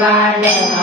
देवाचे